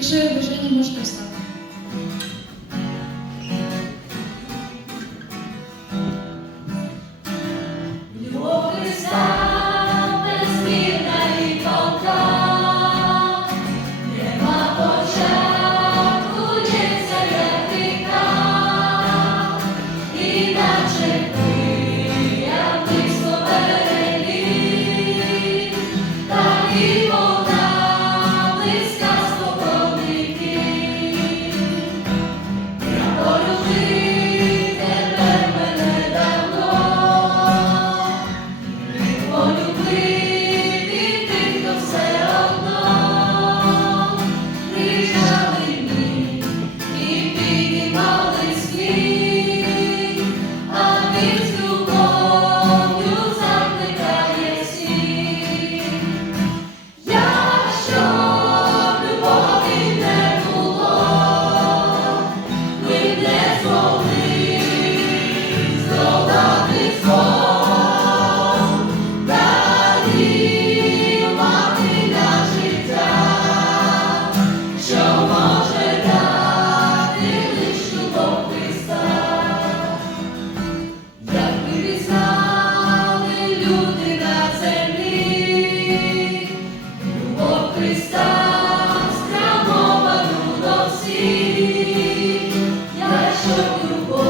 Якщо є бажання, можете встати. Христа спрямовану до всіх, я що любов.